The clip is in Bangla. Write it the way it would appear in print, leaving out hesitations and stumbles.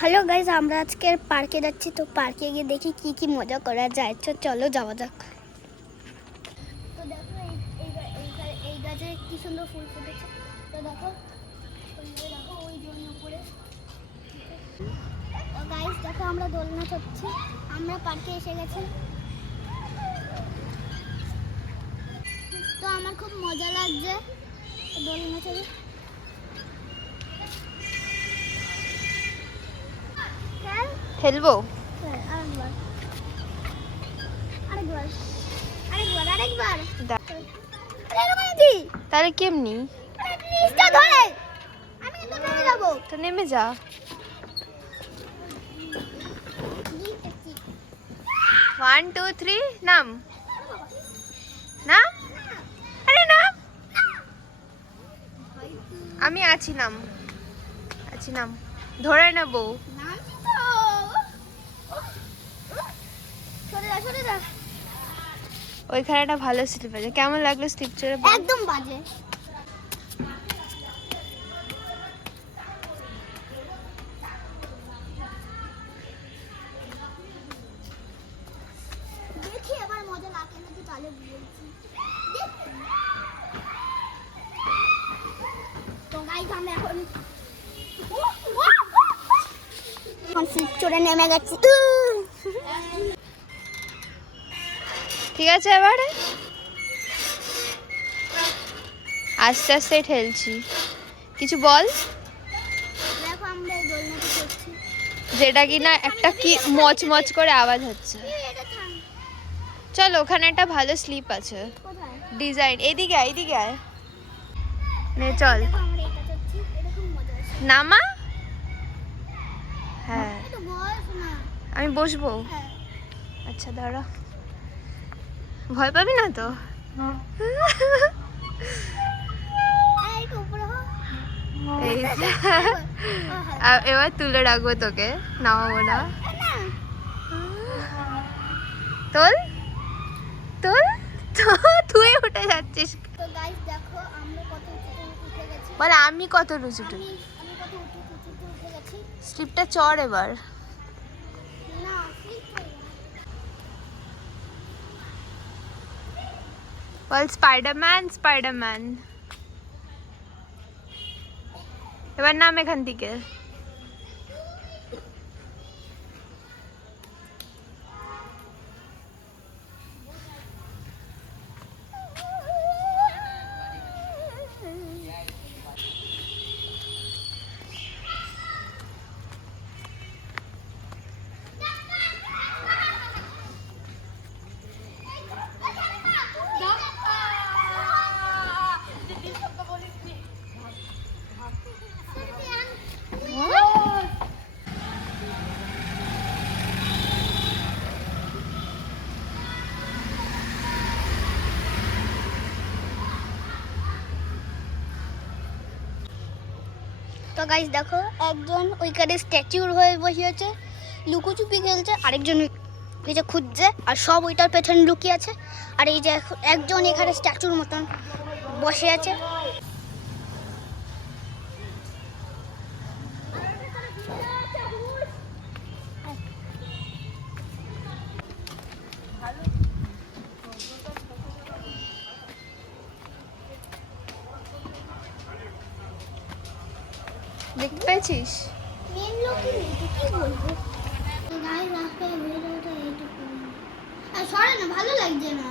হ্যালো গাইজ, আমরা আজকে পার্কে যাচ্ছি। তো পার্কে গিয়ে দেখি কি কি মজা করা যায়। চলো যাওয়া যাক। তো দেখো এই গাছে কি সুন্দর ফুল ফুটেছে। তো দেখো ওই জন্য উপরে। তো গাইজ দেখো, আমরা দোলনা চড়ছি। আমরা পার্কে এসে গেছি। তো আমার খুব মজা লাগছে দোলনা চড়ে। খেলবো? তাহলে কেমনি? তো নেমে যা। 1 2 3 নাম নাম। আরে নাম। আমি আছি, নাম আছি, নাম ধরে নেবো। ওইখানে একটা ভালো স্লিপ আছে। কেমন লাগলো স্লিপ চড়ে? একদম বাজে। দেখি এবার মজা লাগে নাকি, তাহলে বলছি। তো গাইস, আমরা এখন স্লিপ চড়ে নেমে গেছি। ঠিক আছে, এবারে আস্তে আস্তে ঠেলছি। কিছু বল। দেখো আমরা দোলনাতে চড়ছি, যেটা কিনা একটা কি মচমচ করে আওয়াজ হচ্ছে। চল, ওখানে একটা ভালো স্লিপ আছে, ডিজাইন। এইদিকে আয়, এইদিকে আয়। নে চল। নামা। হ্যাঁ, আমি বসবো। আচ্ছা দাঁড়া, ভয় পাবি না তো? এই যে, এবার তুলে রাখবো তোকে, নামাবো না। তোল তোল। তুই উঠে যাচ্ছিস। বল আমি কত উঁচুতে। স্লিপটা চড় এবার। বল স্পাইডারম্যান, স্পাইডারম্যান। এবার নাম এখান থেকে। তো গাইস দেখো, একজন ওইখানে স্ট্যাচুর হয়ে বসে আছে, লুকোচুপি খেলছে। আরেকজন এই যে খুঁজছে, আর সব ওইটার পেছনে লুকিয়ে আছে। আর এই যে একজন এখানে স্ট্যাচুর মতন বসে আছে। দেখতে পেয়েছিস? মেন লোকই নেই, কি বলবো। গাইস রাস্তায় ভিডিওটা এইটুকু। আর সরে না, ভালো লাগছে না।